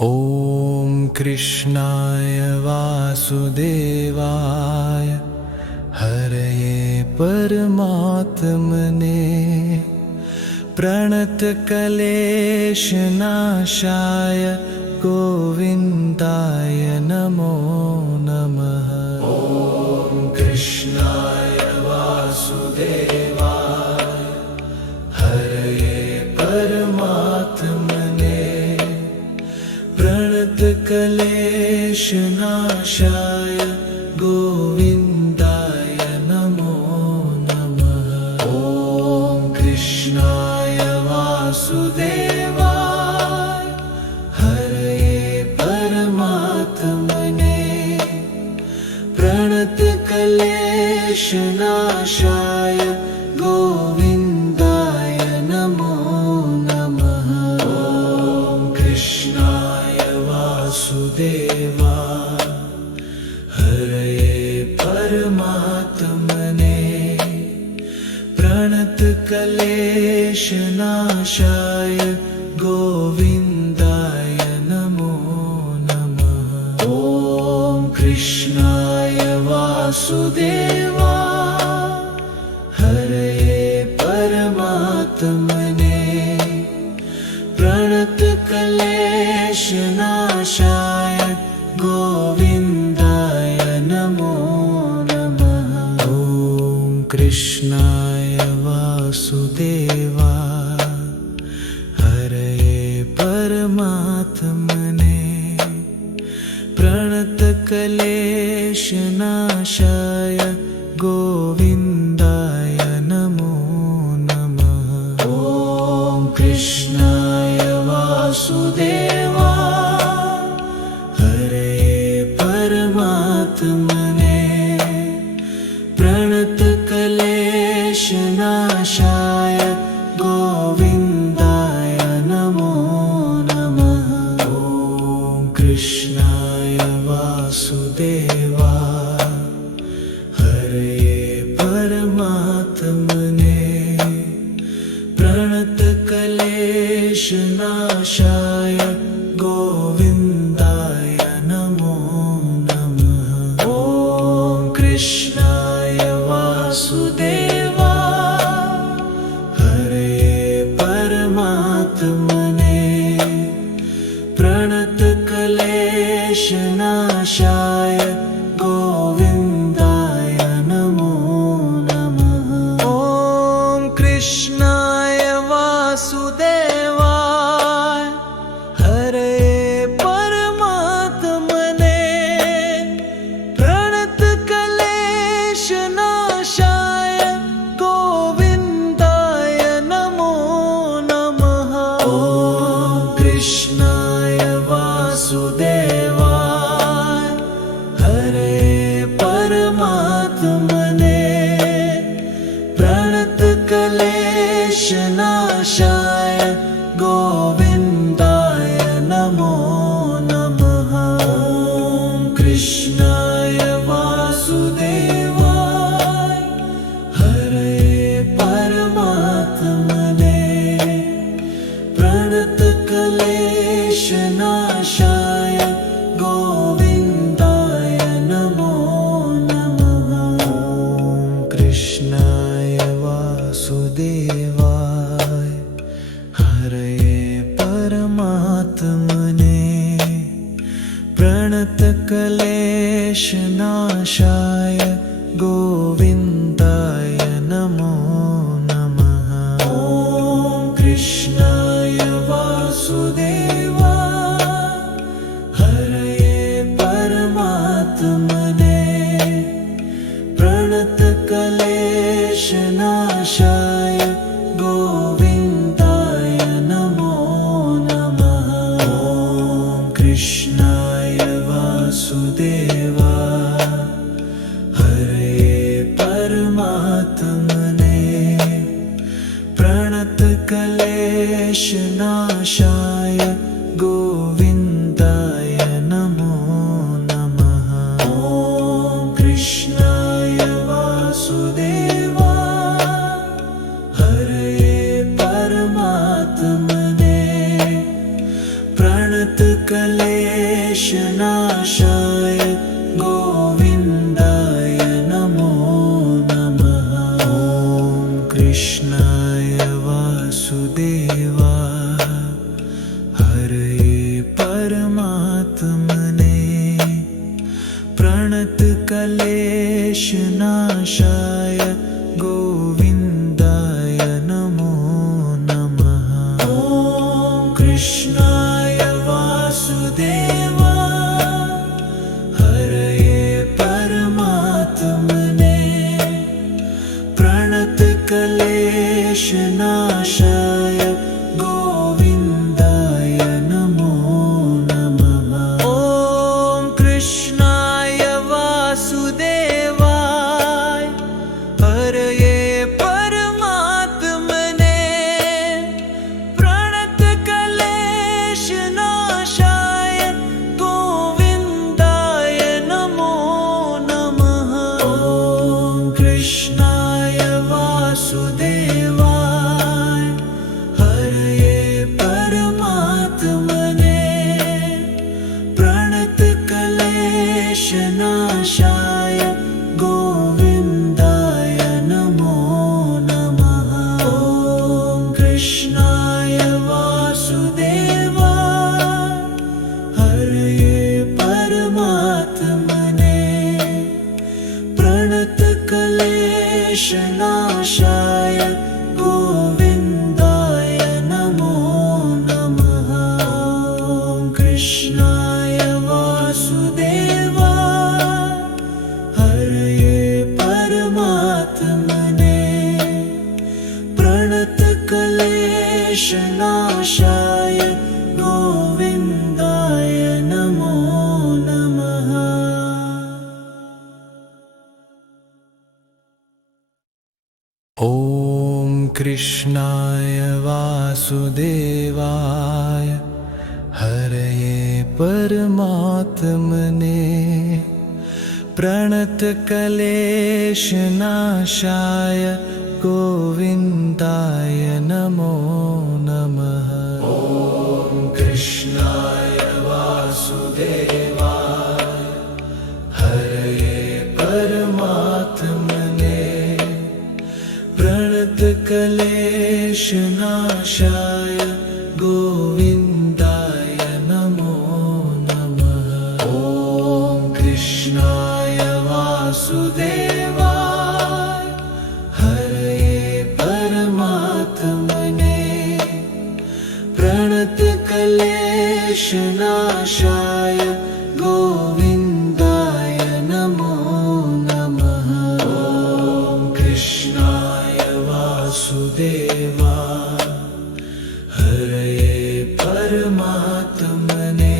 ॐ कृष्णाय वासुदेवाय हरये परमात्मने प्रणतक्लेशनाशाय गोविन्दाय नमो नमः। ॐ कृष्णाय वासुदेवाय हरये परमात्मने प्रणतक्लेशनाशाय गोविन्दाय नमो नमः। ॐ कृष्णाय वासुदेवाय हरये परमात्मने प्रणतक्लेशनाशाय गोविन्दाय नमो नमः। ॐ कृष्णाय वासुदेवाय हरये परमात्मने प्रणतक्लेशनाशाय गोविन्दाय नमो नमः। ॐ कृष्णाय वासुदेवाय हरये परमात्मने प्रणतक्लेशनाशाय गोविन्दाय नमो नमः। ॐ कृष्णाय वासुदेवाय हरये परमात्मने प्रणतक्लेशनाशाय गोविन्दाय नमो नमः। ॐ कृष्णाय वासुदेवाय हरये परमात्मने प्रणतक्लेशनाशाय गोविन्दाय नमो नमः। ॐ कृष्णाय वासुदेवाय हरये परमात्मने प्रणतक्लेशनाशाय गोविन्दाय नमो नमः। ॐ कृष्णाय वासुदेवाय हरये परमात्मने प्रणतक्लेशनाशाय गोविन्दाय नमो नमः। ॐ कृष्णाय वासुदेवाय हरये परमात्मने प्रणतक्लेशनाशाय गोविन्दाय नमो नमः। ॐ कृष्णाय वासुदेवाय हरये परमात्मने प्रणतक्लेशनाशाय गोविन्दाय नमो नमः। ॐ कृष्णाय वासुदेवाय हरये परमात्मने प्रणतक्लेशनाशाय गोविन्दाय नमो नमः। ॐ कृष्णाय वासुदेवाय हरये परमात्मने प्रणतक्लेशनाशाय गोविन्दाय नमो नमः। ॐ कृष्णाय वासुदेवाय हरये परमात्मने प्रणतक्लेशनाशाय गोविन्दाय नमो नमः। ॐ कृष्णाय वासुदेवाय हरये परमात्मने प्रणतक्लेशनाशाय गोविन्दाय नमो नमः। ॐ कृष्णाय वासुदेवाय हरये परमात्मने प्रणतक्लेशनाशाय प्रणतकलेशनाशाय गोविन्दाय नमो नमः। ॐ कृष्णाय वासुदेवाय हरये परमात्मने प्रणतकलेशनाशाय गोविन्दाय नमो नमः। ॐ कृष्णाय वासुदेवाय हरये परमात्मने प्रणतकलेशनाशाय गोविन्दाय नमो नमः। ॐ कृष्णाय वासुदेवाय हरये परमात्मने प्रणतकलेशनाशाय गोविन्दाय नमो नमः। ॐ कृष्णाय वासुदेवाय हरये परमात्मने प्रणतकलेशनाशाय गोविन्दाय नमो नमः। ॐ कृष्णाय वासुदेवाय हरये परमात्मने प्रणतकलेशनाशाय गोविन्दाय नमो नमः। ॐ कृष्णाय वासुदेवाय हरये परमात्मने प्रणतकलेशनाशाय गोविन्दाय नमो नमः। ॐ कृष्णाय वासुदेवाय हरये परमात्मने प्रणतकलेशनाशाय गोविन्दाय नमो नमः। ॐ कृष्णाय वासुदेवाय हरये परमात्मने प्रणतकलेशनाशाय गोविन्दाय नमो नमः। ॐ कृष्णाय वासुदेवाय हरये परमात्मने प्रणतकलेशनाशाय गोविन्दाय नमो नमः। ॐ कृष्णाय वासुदेवाय हरये परमात्मने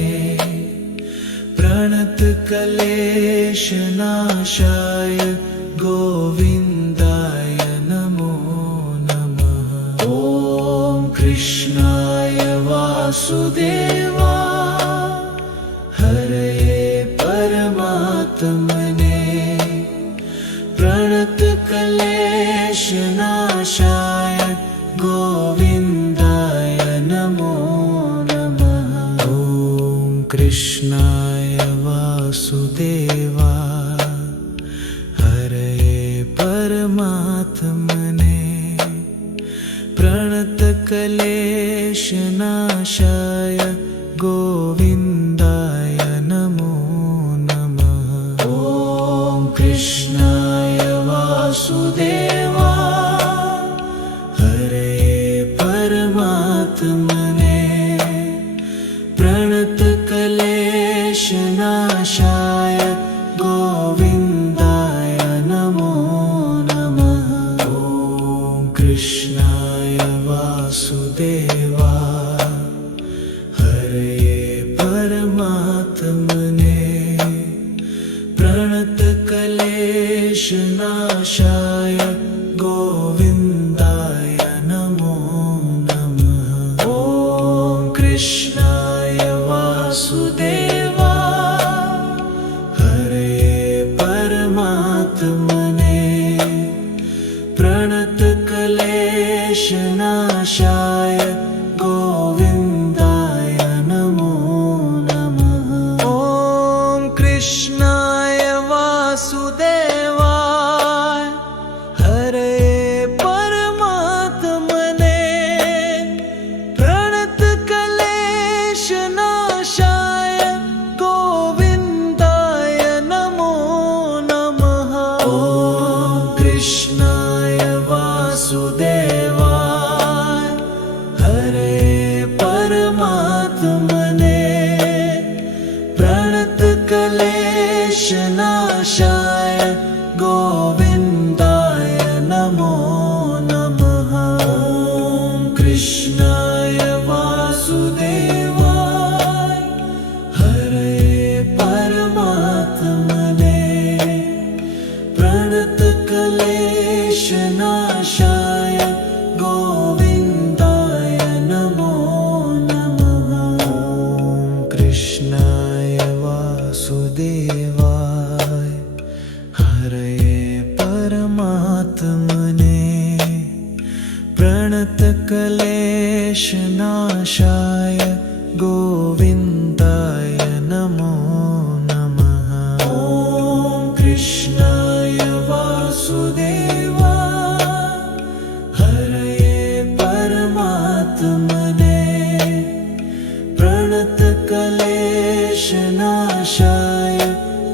प्रणतकलेशनाशाय गोविन्दाय नमो नमः। ॐ कृष्णाय वासुदेवाय हरये परमात्मने प्रणतकलेशनाशाय गोविन्दाय नमो नमः। ॐ कृष्णाय वासुदेवाय हरये परमात्मने प्रणतकलेशनाशाय गोविन्दाय नमो नमः। ॐ कृष्णाय वासुदेवाय हरये परमात्मने प्रणतकलेशनाशाय गोविन्दाय नमो नमः। ॐ कृष्णाय वासुदेवाय हरये परमात्मने प्रणतकलेशनाशाय गोविन्दाय नमो नमः। ॐ कृष्णाय वासुदेवाय हरये परमात्मने प्रणतकलेशनाशाय गोविन्दाय नमो नमः। कृष्णाय वासुदेवाय हरये परमात्मने प्रणतक्लेशनाशाय गोविन्दाय नमो नमः। ॐ कृष्णाय वासुदेवाय हरये परमात्मने प्रणतक्लेशनाशाय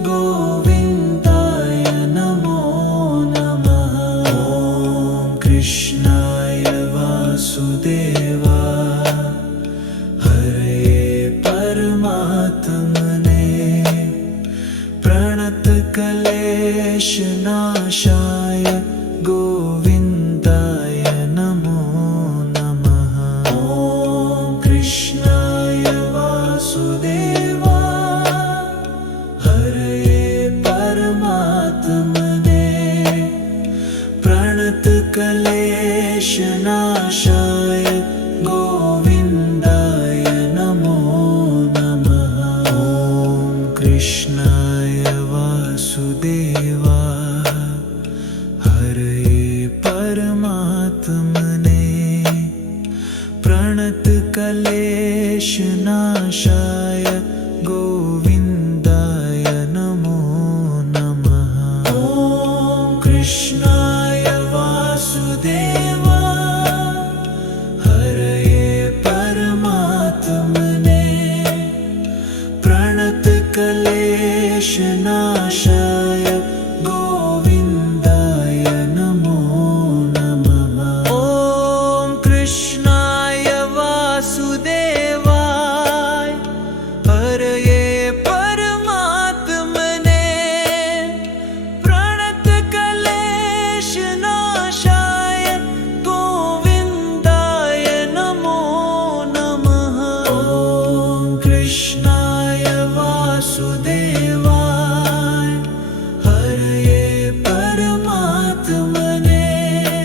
गोविन्दाय नमो नमः। ॐ कृष्णाय वासुदेवाय हरये परमात्मने प्रणतक्लेशनाशाय गोविन्दाय नमो नमः। ॐ कृष्णाय वासुदेवाय हरये परमात्मने प्रणतक्लेशनाशाय गोविन्दाय नमो नमः। ॐ कृष्णाय वासुदेवाय हरये परमात्मने प्रणतक्लेशनाशाय गोविन्दाय नमो नमः। ॐ कृष्णाय वासुदेवाय हरये परमात्मने प्रणतक्लेशनाशाय गोविन्दाय नमो नमः। ॐ कृष्णाय वासुदेवाय हरये परमात्मने प्रणतक्लेशनाशाय गोविन्दाय नमो नमः। ॐ कृष्णाय वासुदेवाय हरये परमात्मने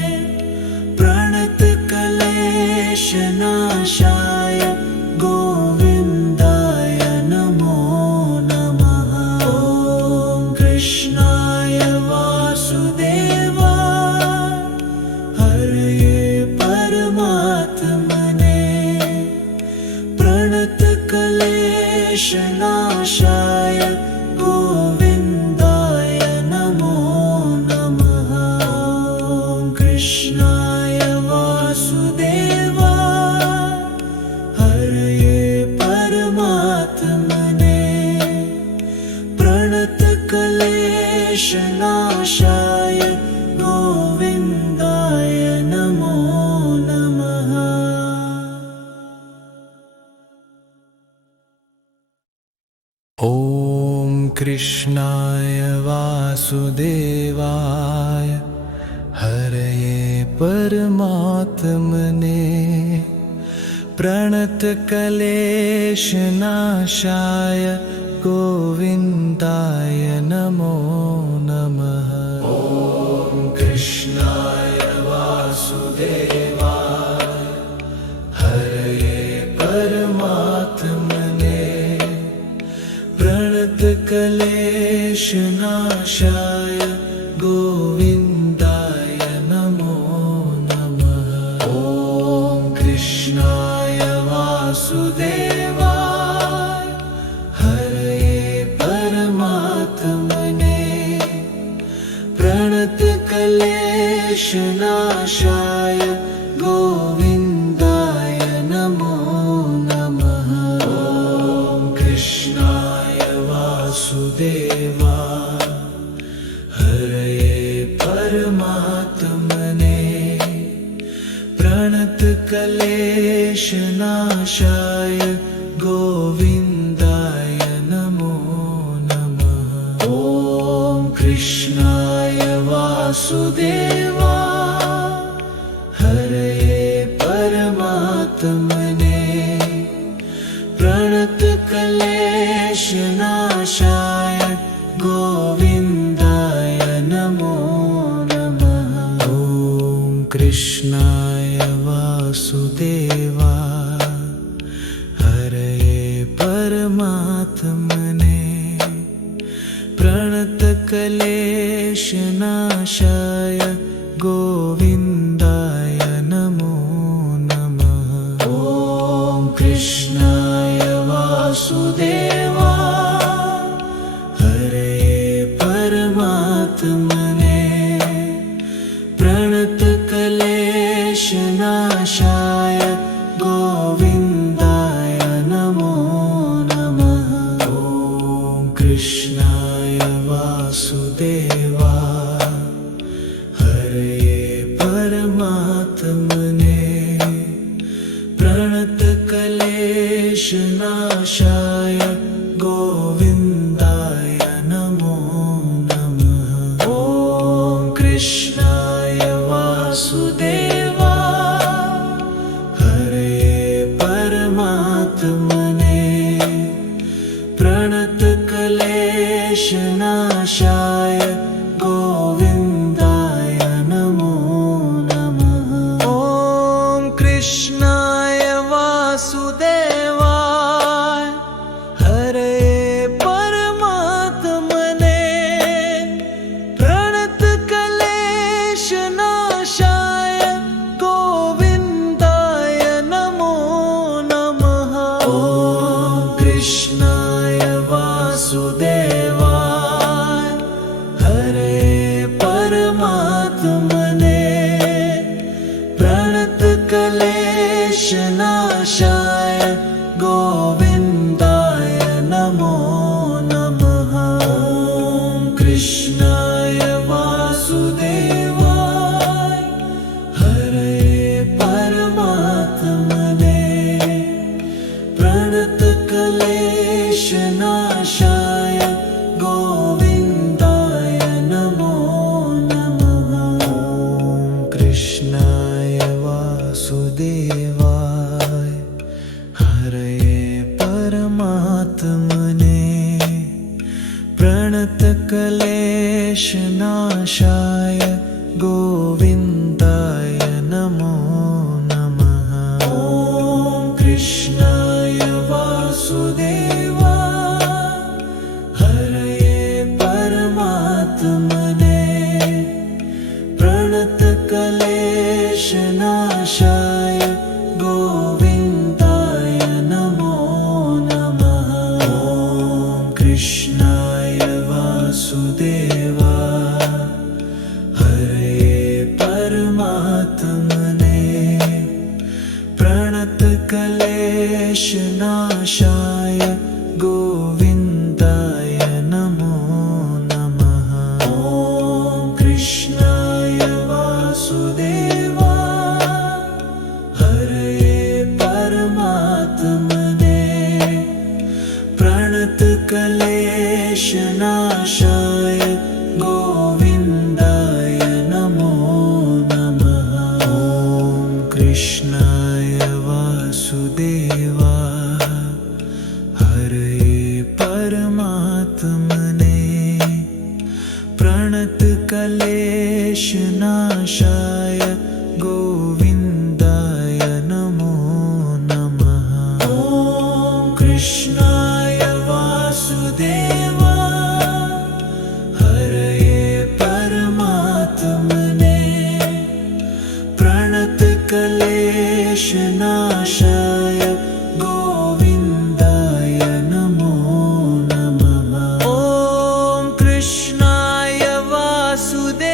प्रणतक्लेशनाशाय गोविन्दाय नमो नमः। ॐ कृष्णाय वासुदेवाय हरये परमात्मने प्रणतक्लेशनाशाय गोविन्दाय नमो नमः। ॐ कृष्णाय वासुदेवाय हरये परमात्मने प्रणतक्लेशनाशाय गोविन्दाय नमो नमः। ॐ कृष्णाय वासुदेवाय हरये परमात्मने प्रणतक्लेशनाशाय गोविन्दाय नमो नमः। ॐ कृष्णाय वासुदेवाय हरये परमात्मने प्रणतक्लेशनाशाय गोविन्दाय नमो नमः। ॐ कृष्णाय वासुदेवाय हरये परमात्मने प्रणतक्लेशनाशाय गोविन्दाय नमो नमः। ॐ कृष्णाय वासुदेवाय हरये परमात्मने प्रणतक्लेशनाशाय गोविन्दाय नमो नमः। ॐ कृष्णाय वासुदेवाय हरये परमात्मने प्रणतक्लेशनाशाय गोविन्दाय नमो नमः। ॐ कृष्णाय वासुदेवाय हरये परमात्मने परमात्मने प्रणतक्लेशनाशाय गोविन्दाय नमो नमः। ॐ कृष्णाय वासुदेवाय हरे परमात्मने प्रणतक्लेशनाशाय गोविन्दाय नमो नमः। ॐ कृष्णाय वासुदेवाय हरे परमात्मने प्रणतक्लेशनाशाय गोविन्दाय नमो नमः। ॐ कृष्णाय वासुदेवाय हरे परमात्मने प्रणतक्लेशनाशाय गोविन्दाय नमो नमः। ॐ कृष्णाय वासुदेवाय हरे परमात्मने प्रणतक्लेशनाशाय गोविन्दाय नमो नमः। ॐ कृष्णाय वासुदेवाय हरे परमात्मने प्रणतक्लेशनाशाय गोविन्दाय नमो नमः। ॐ कृष्णाय वासुदेवाय हरे परमात्मने प्रणतक्लेशनाशाय गोविन्दाय नमो नमः। ॐ कृष्णाय वासुदेवाय हरे परमात्मने प्रणतक्लेशनाशाय गोविन्दाय नमो नमः। ॐ कृष्णाय वासुदेवाय हरे परमात्मने प्रणतक्लेशनाशाय गोविन्दाय नमो नमः। ॐ कृष्णाय वासुदेवाय हरे परमात्मने प्रणतक्लेशनाशाय गोविन्दाय नमो नमः। ॐ कृष्णाय वासुदेवाय हरे परमात्मने प्रणतक्लेशनाशाय गोविन्दाय नमो नमः। ॐ कृष्णाय वासुदेवाय हरे परमात्मने प्रणतक्लेशनाशाय गोविन्दाय नमो नमः। ॐ कृष्णाय वासुदेवाय हरे परमात्मने प्रणतक्लेशनाशाय गोविन्दाय नमो नमः। ॐ कृष्णाय वासुदेवाय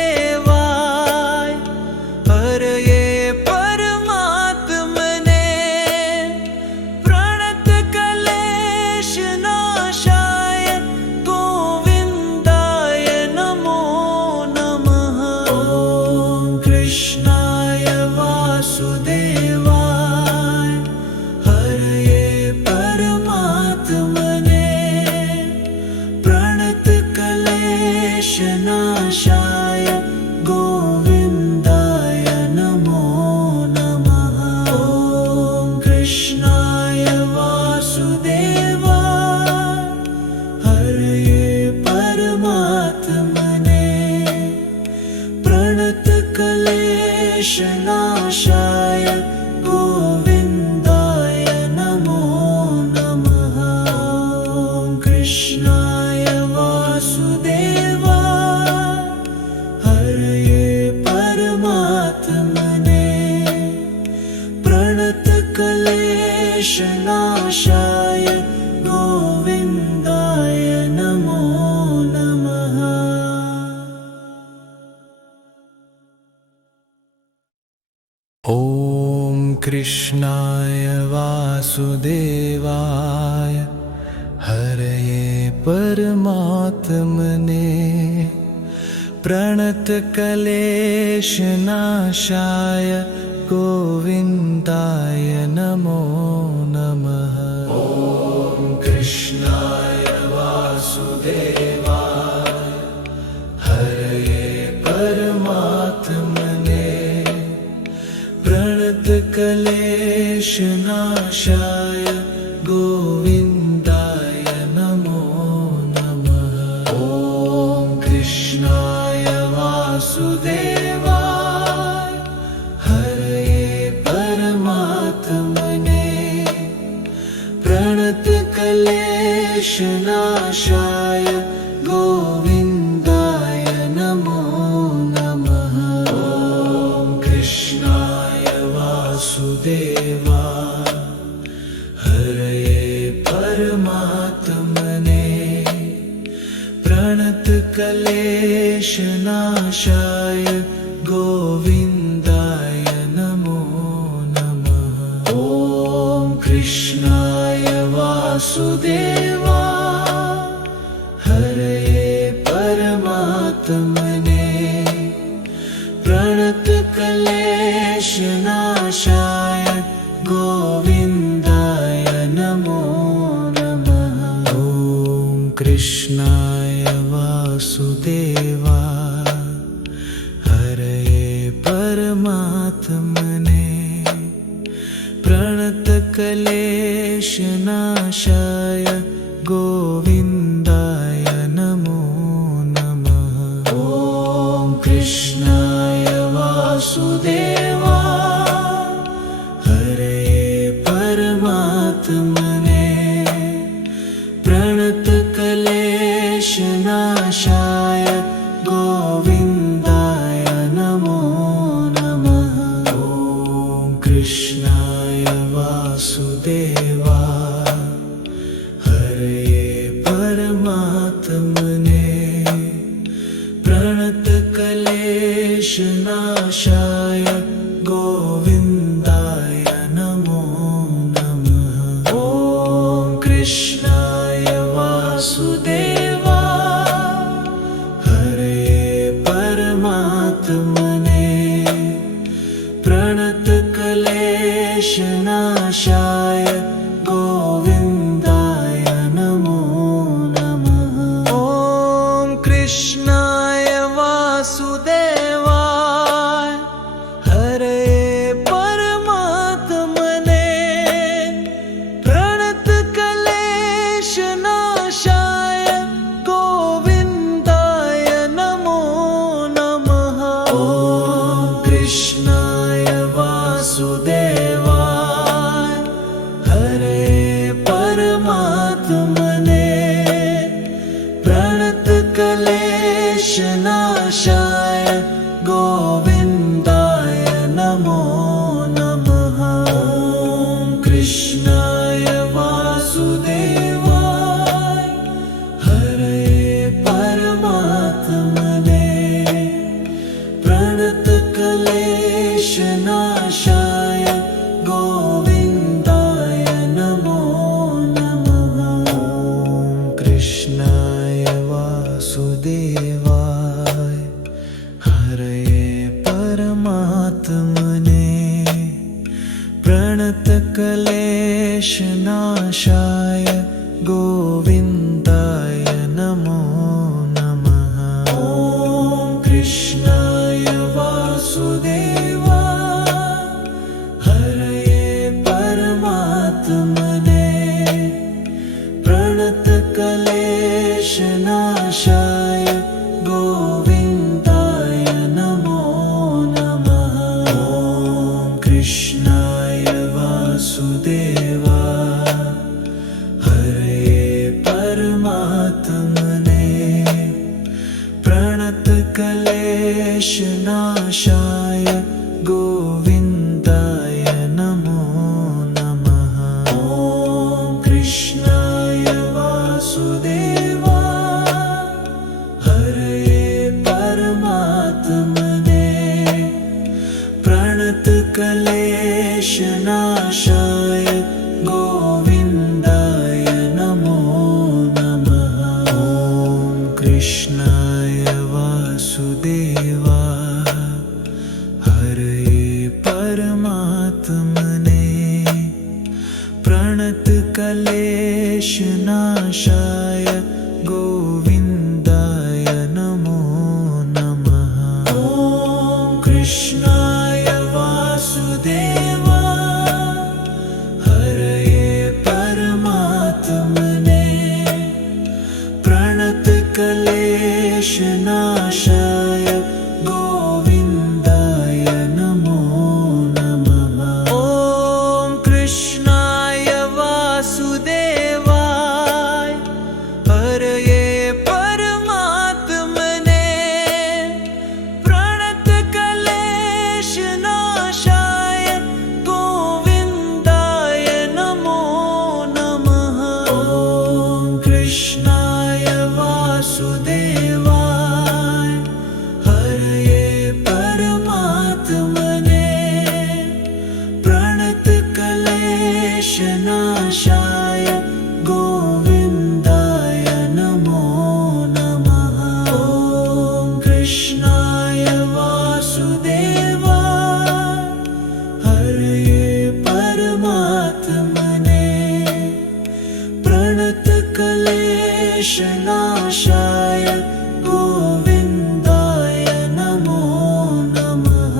कृष्णाय वासुदेवाय हरये परमात्मने प्रणतक्लेशनाशाय गोविन्दाय नमो नमः। ॐ कृष्णाय वासुदेवाय हरये परमात्मने प्रणतक्लेशनाशाय गोविन्दाय नमो नमः। ॐ कृष्णाय वासुदेवाय हरये परमात्मने प्रणतक्लेशनाशाय गोविन्दाय नमो नमः। ॐ कृष्णाय वासुदेवाय हरये परमात्मने प्रणतक्लेशनाशाय गोविन्दाय नमो नमः। ॐ कृष्णाय वासुदेवाय हरये परमात्मने प्रणतक्लेशनाशाय गोविन्दाय नमो नमः। ॐ कृष्णाय वासुदेवाय हरये परमात्मने प्रणतक्लेशनाशाय गोविन्दाय नमो नमः। ॐ कृष्णाय वासुदेवाय हरये परमात्मने प्रणतक्लेशनाशाय गोविन्दाय नमो नमः। ॐ कृष्णाय वासुदेवाय हरये परमात्मने प्रणतक्लेशनाशाय गोविन्दाय नमो नमः। ॐ कृष्णाय वासुदेवाय हरये परमात्मने प्रणतक्लेशनाशाय गोविन्दाय नमो नमः। ॐ कृष्णाय वासुदेवाय हरये परमात्मने प्रणतक्लेशनाशाय गोविन्दाय नमो नमः। ॐ कृष्णाय वासुदेवाय हरये परमात्मने प्रणतक्लेशनाशाय गोविन्दाय नमो नमः। ॐ कृष्णाय वासुदेवाय हरये परमात्मने प्रणतक्लेशनाशाय गोविन्दाय नमो नमः। ॐ कृष्णाय वासुदेवाय हरये परमात्मने प्रणतक्लेशनाशाय गोविन्दाय नमो नमः। ॐ कृष्णाय वासुदेवाय हरये परमात्मने प्रणतक्लेशनाशाय गोविन्दाय नमो नमः। ॐ कृष्णाय वासुदेवाय हरये परमात्मने प्रणतक्लेशनाशाय गोविन्दाय नमो नमः। ॐ कृष्णाय वासुदेवाय हरये परमात्मने प्रणतक्लेशनाशाय कृष्णाय वासुदेवाय हरये परमात्मने प्रणतक्लेशनाशाय गोविन्दाय नमो नमः। ॐ कृष्णाय वासुदेवाय हरये परमात्मने प्रणतक्लेशनाशाय गोविन्दाय नमो नमः। ॐ कृष्णाय वासुदेवाय हरये परमात्मने प्रणतक्लेशनाशाय गोविन्दाय नमो नमः। ॐ कृष्णाय वासुदेवाय हरये परमात्मने प्रणतक्लेशनाशाय गोविन्दाय नमो नमः। ॐ कृष्णाय वासुदेवाय हरये परमात्मने प्रणतक्लेशनाशाय गोविन्दाय नमो नमः।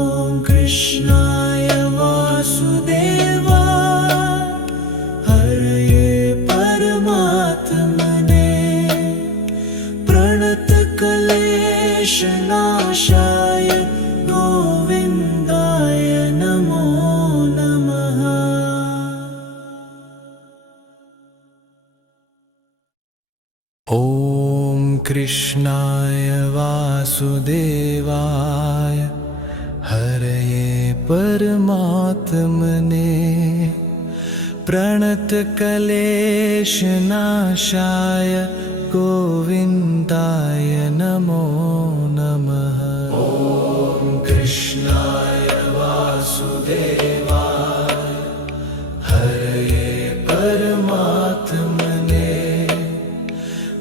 ॐ कृष्णाय वासुदेवाय हरये परमात्मने प्रणतक्लेशनाशाय गोविन्दाय नमो नमः। ॐ कृष्णाय वासुदेवाय हरये परमात्मने प्रणतक्लेशनाशाय गोविन्दाय नमो नमः। ॐ कृष्णाय वासुदेवाय हरये परमात्मने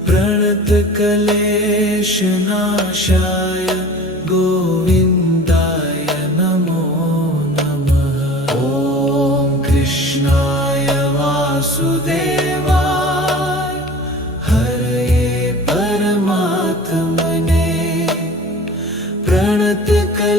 प्रणतक्लेशनाशाय गोविन्दाय नमो नमः। ॐ कृष्णाय वासुदेवाय